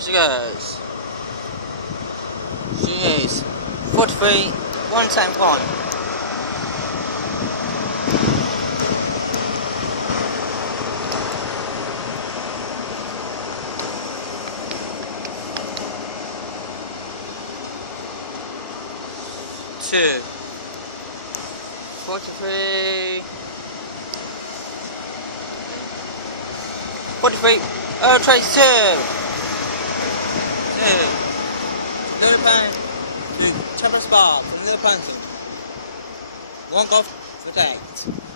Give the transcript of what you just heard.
she goes. She is 43, 171. Two. 43. 43. Oh, 22. 2. Little pan. 2. Chopper spot from Little Panting. 1 golf for that.